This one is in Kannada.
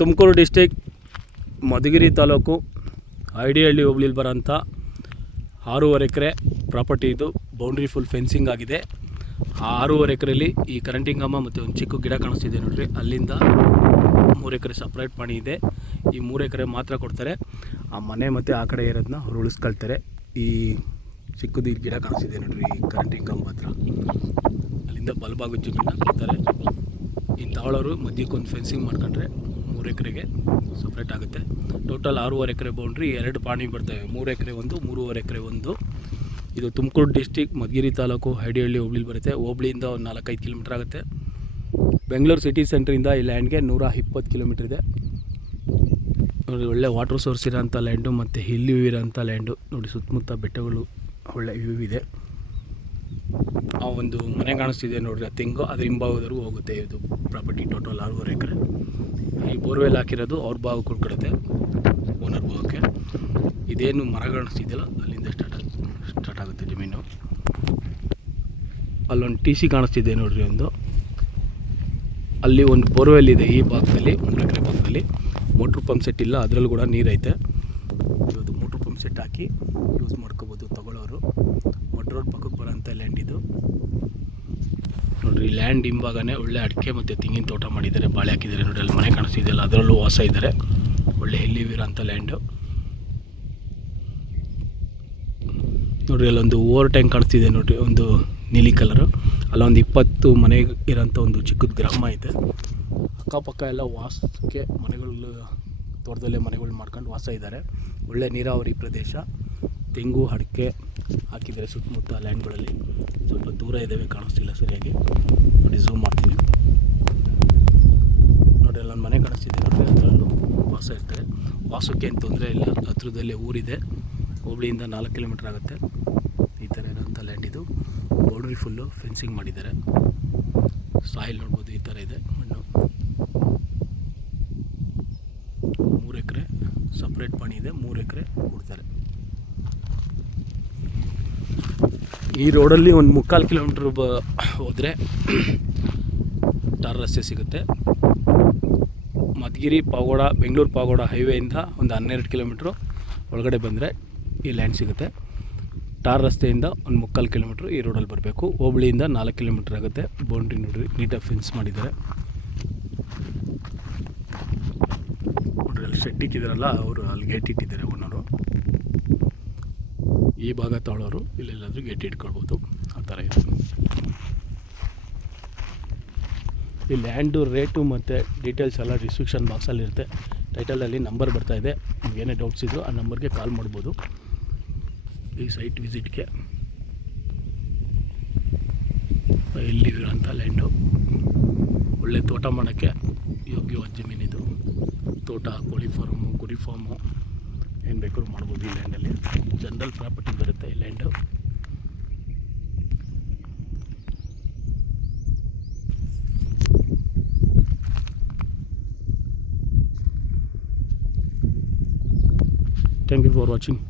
ತುಮಕೂರು ಡಿಸ್ಟಿಕ್ ಮಧುಗಿರಿ ತಾಲೂಕು ಐಡಿಹಳ್ಳಿ ಹೋಬಳಿಲಿ ಬರೋಂಥ 6.5 ಎಕರೆ ಪ್ರಾಪರ್ಟಿ. ಇದು ಬೌಂಡ್ರಿ ಫುಲ್ ಫೆನ್ಸಿಂಗ್ ಆಗಿದೆ. ಆ 6.5 ಎಕರೆಯಲ್ಲಿ ಈ ಕರೆಂಟಿಂಗ್ ಕಂಬ ಮತ್ತು ಒಂದು ಚಿಕ್ಕ ಗಿಡ ಕಾಣಿಸ್ತಿದೆ ನೋಡ್ರಿ. ಅಲ್ಲಿಂದ 3 ಎಕರೆ ಸಪ್ರೇಟ್ ಮಾಡಿ ಇದೆ. ಈ 3 ಎಕರೆ ಮಾತ್ರ ಕೊಡ್ತಾರೆ. ಆ ಮನೆ ಮತ್ತು ಆ ಕಡೆ ಇರೋದನ್ನ ಅವ್ರು ಉಳಿಸ್ಕೊಳ್ತಾರೆ. ಈ ಚಿಕ್ಕದು ಗಿಡ ಕಾಣಿಸ್ತಿದೆ ನೋಡ್ರಿ, ಈ ಕರೆಂಟಿಂಗ್ ಕಂಬ ಹತ್ರ. ಅಲ್ಲಿಂದ ಬಲ್ಬಾಗು ಜಮೀನ ಕೊಡ್ತಾರೆ. ಈ ತಾಳವರು ಮಧ್ಯಕ್ಕೊಂದು ಫೆನ್ಸಿಂಗ್ ಮಾಡ್ಕೊಂಡ್ರೆ 3 ಎಕರೆಗೆ ಸಪ್ರೇಟ್ ಆಗುತ್ತೆ. ಟೋಟಲ್ 6.5 ಎಕರೆ ಬೌಂಡ್ರಿ, 2 ಪಾಣಿ ಬರ್ತವೆ. 3 ಎಕರೆ ಒಂದು, 3.5 ಎಕರೆ ಒಂದು. ಇದು ತುಮಕೂರು ಡಿಸ್ಟಿಕ್ ಮಧುಗಿರಿ ತಾಲೂಕು ಐಡಿಹಳ್ಳಿ ಹೋಬಳಿಲಿ ಬರುತ್ತೆ. ಹೋಬಳಿಯಿಂದ ಒಂದು 4-5 ಕಿಲೋಮೀಟ್ರ್ ಆಗುತ್ತೆ. ಬೆಂಗಳೂರು ಸಿಟಿ ಸೆಂಟ್ರಿಂದ ಈ ಲ್ಯಾಂಡ್ಗೆ 120 ಕಿಲೋಮೀಟ್ರ್ ಇದೆ ನೋಡಿ. ಒಳ್ಳೆ ವಾಟರ್ ಸೋರ್ಸ್ ಇರೋಂಥ ಲ್ಯಾಂಡು ಮತ್ತು ಹಿಲ್ ವ್ಯೂ ಇರೋಂಥ ಲ್ಯಾಂಡು ನೋಡಿ. ಸುತ್ತಮುತ್ತ ಬೆಟ್ಟಗಳು, ಒಳ್ಳೆ ವ್ಯೂ ಇದೆ. ಆ ಒಂದು ಮನೆ ಕಾಣಿಸ್ತಿದೆ ನೋಡ್ರಿ, ಆ ತೆಂಗು ಅದ್ರ ಹಿಂಭಾಗದವರೆಗೂ ಹೋಗುತ್ತೆ. ಇದು ಪ್ರಾಪರ್ಟಿ ಟೋಟಲ್ 6.5 ಎಕರೆ. ಈ ಬೋರ್ವೆಲ್ ಹಾಕಿರೋದು ಅವ್ರ ಭಾಗಕ್ಕೆ ಉಳ್ಕೊಳುತ್ತೆ, ಓನರ್ ಭಾಗಕ್ಕೆ. ಇದೇನು ಮರ ಕಾಣಿಸ್ತಿದೆಯಲ್ಲ ಅಲ್ಲಿಂದ ಸ್ಟಾರ್ಟ್ ಆಗುತ್ತೆ ಜಮೀನು. ಅಲ್ಲೊಂದು ಟಿ ಸಿ ಕಾಣಿಸ್ತಿದೆ ನೋಡ್ರಿ ಒಂದು. ಅಲ್ಲಿ ಒಂದು ಬೋರ್ವೆಲ್ ಇದೆ ಈ ಭಾಗದಲ್ಲಿ, 3 ಎಕರೆ ಭಾಗದಲ್ಲಿ. ಮೋಟ್ರ್ ಪಂಪ್ ಸೆಟ್ ಇಲ್ಲ, ಅದರಲ್ಲೂ ಕೂಡ ನೀರೈತೆ. ಇದು ಮೋಟ್ರ್ ಪಂಪ್ ಸೆಟ್ ಹಾಕಿ ಯೂಸ್ ಮಾಡ್ಕೋಬೋದು ತಗೊಳ್ಳೋರು. ಮಡ್ ರೋಡ್ ಪಕ್ಕಕ್ಕೆ ಬರೋಂಥ ಲ್ಯಾಂಡ್ ಇದು ನೋಡ್ರಿ. ಲ್ಯಾಂಡ್ ಹಿಂಭಾಗನೇ ಒಳ್ಳೆ ಅಡಿಕೆ ಮತ್ತು ತೆಂಗಿನ ತೋಟ ಮಾಡಿದ್ದಾರೆ, ಬಾಳೆ ಹಾಕಿದ್ದಾರೆ ನೋಡಿ. ಅಲ್ಲಿ ಮನೆ ಕಾಣಿಸ್ತಿದೆಯಲ್ಲ ಅದರಲ್ಲೂ ವಾಸ ಇದ್ದಾರೆ. ಒಳ್ಳೆ ಹಿಲ್ಲಿವಿರೋಂಥ ಲ್ಯಾಂಡು ನೋಡ್ರಿ. ಅಲ್ಲೊಂದು ಓವರ್ ಟ್ಯಾಂಕ್ ಕಾಣಿಸ್ತಿದೆ ನೋಡ್ರಿ, ಒಂದು ನೀಲಿ ಕಲರು. ಅಲ್ಲೊಂದು 20 ಮನೆ ಇರೋಂಥ ಒಂದು ಚಿಕ್ಕದು ಗ್ರಾಮ ಐತೆ. ಅಕ್ಕಪಕ್ಕ ಎಲ್ಲ ವಾಸಕ್ಕೆ ಮನೆಗಳು, ತೋಟದಲ್ಲೇ ಮನೆಗಳು ಮಾಡ್ಕೊಂಡು ವಾಸ ಇದ್ದಾರೆ. ಒಳ್ಳೆ ನೀರಾವರಿ ಪ್ರದೇಶ. ತೆಂಗು ಅಡಿಕೆ ಹಾಕಿದ್ದಾರೆ ಸುತ್ತಮುತ್ತ ಲ್ಯಾಂಡ್ಗಳಲ್ಲಿ. ಸ್ವಲ್ಪ ದೂರ ಇದ್ದಾವೆ, ಕಾಣಿಸ್ತಿಲ್ಲ ಸರಿಯಾಗಿ ನೋಡಿ. ಝೂಮ್ ಮಾಡ್ತೀನಿ ನೋಡಿ. ಅಲ್ಲೊಂದು ಮನೆ ಕಾಣಿಸ್ತಿದೆ ನೋಡ್ರಿ, ಅದರಲ್ಲೂ ವಾಸ ಇರ್ತಾರೆ. ವಾಸಕ್ಕೆ ಏನು ತೊಂದರೆ ಇಲ್ಲ. ಹತ್ರದಲ್ಲೇ ಊರಿದೆ. ಹೋಬಳಿಯಿಂದ 4 ಕಿಲೋಮೀಟ್ರ್ ಆಗುತ್ತೆ. ಈ ಥರ ಇರೋಂಥ ಲ್ಯಾಂಡ್ ಇದು. ಬೌಂಡ್ರಿ ಫುಲ್ಲು ಫೆನ್ಸಿಂಗ್ ಮಾಡಿದ್ದಾರೆ. ಸಾಯಿಲ್ ನೋಡ್ಬೋದು, ಈ ಥರ ಇದೆ ಮಣ್ಣು. 3 ಎಕರೆ ಸಪ್ರೇಟ್ ಪಾಣಿ ಇದೆ, 3 ಎಕರೆ ಕೊಡ್ತಾರೆ. ಈ ರೋಡಲ್ಲಿ ಒಂದು 3/4 ಕಿಲೋಮೀಟ್ರ್ ಹೋದರೆ ಟಾರ್ ರಸ್ತೆ ಸಿಗುತ್ತೆ. ಮಧುಗಿರಿ ಪಾವಗಡ, ಬೆಂಗಳೂರು ಪಾವಗಡ ಹೈವೇಯಿಂದ ಒಂದು 12 ಕಿಲೋಮೀಟ್ರು ಒಳಗಡೆ ಬಂದರೆ ಈ ಲ್ಯಾಂಡ್ ಸಿಗುತ್ತೆ. ಟಾರ್ ರಸ್ತೆಯಿಂದ ಒಂದು 3/4 ಕಿಲೋಮೀಟ್ರ್ ಈ ರೋಡಲ್ಲಿ ಬರಬೇಕು. ಹೋಬಳಿಯಿಂದ 4 ಕಿಲೋಮೀಟ್ರ್ ಆಗುತ್ತೆ. ಬೌಂಡ್ರಿ ನೋಡ್ರಿ, ನೀಟಾಗಿ ಫೆನ್ಸ್ ಮಾಡಿದ್ದಾರೆ ನೋಡ್ರಿ. ಅಲ್ಲಿ ಶೆಡ್ ಇಟ್ಟಿದ್ದಾರಲ್ಲ ಅವರು, ಅಲ್ಲಿ ಗೇಟ್ ಇಟ್ಟಿದ್ದಾರೆ ಓನರು. ಈ ಭಾಗ ತಾಳೋರು ಇಲ್ಲೆಲ್ಲಾದರೂ ಗೇಟ್ ಇಟ್ಕೊಳ್ಬೋದು, ಆ ಥರ ಇದೆ. ಈ ಲ್ಯಾಂಡು ರೇಟು ಮತ್ತು ಡೀಟೇಲ್ಸ್ ಎಲ್ಲ ಡಿಸ್ಕ್ರಿಪ್ಷನ್ ಬಾಕ್ಸಲ್ಲಿರುತ್ತೆ. ಟೈಟಲಲ್ಲಿ ನಂಬರ್ ಬರ್ತಾಯಿದೆ. ನಿಮಗೇನೇ ಡೌಟ್ಸ್ ಇದ್ದರೂ ಆ ನಂಬರ್ಗೆ ಕಾಲ್ ಮಾಡ್ಬೋದು. ಈ ಸೈಟ್ ವಿಸಿಟ್ಗೆ ಇಲ್ಲಿರೋಂಥ ಲ್ಯಾಂಡು ಒಳ್ಳೆ ತೋಟ ಮಾಡೋಕ್ಕೆ ಯೋಗ್ಯವಾದ ಜಮೀನಿದು. ತೋಟ, ಕೋಳಿ ಫಾರ್ಮು, ಕುರಿ ಫಾರ್ಮು ಏನು ಬೇಕಾದ್ರೂ ಮಾಡ್ಬೋದು ಈ ಲ್ಯಾಂಡಲ್ಲಿ. ಜನರಲ್ ಪ್ರಾಪರ್ಟಿ ಬರುತ್ತೆ ಈ land. Thank you for watching.